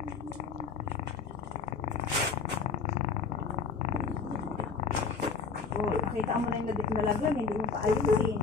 Oh, nakita mo na yung nalaglag, hindi mo pa ayusin.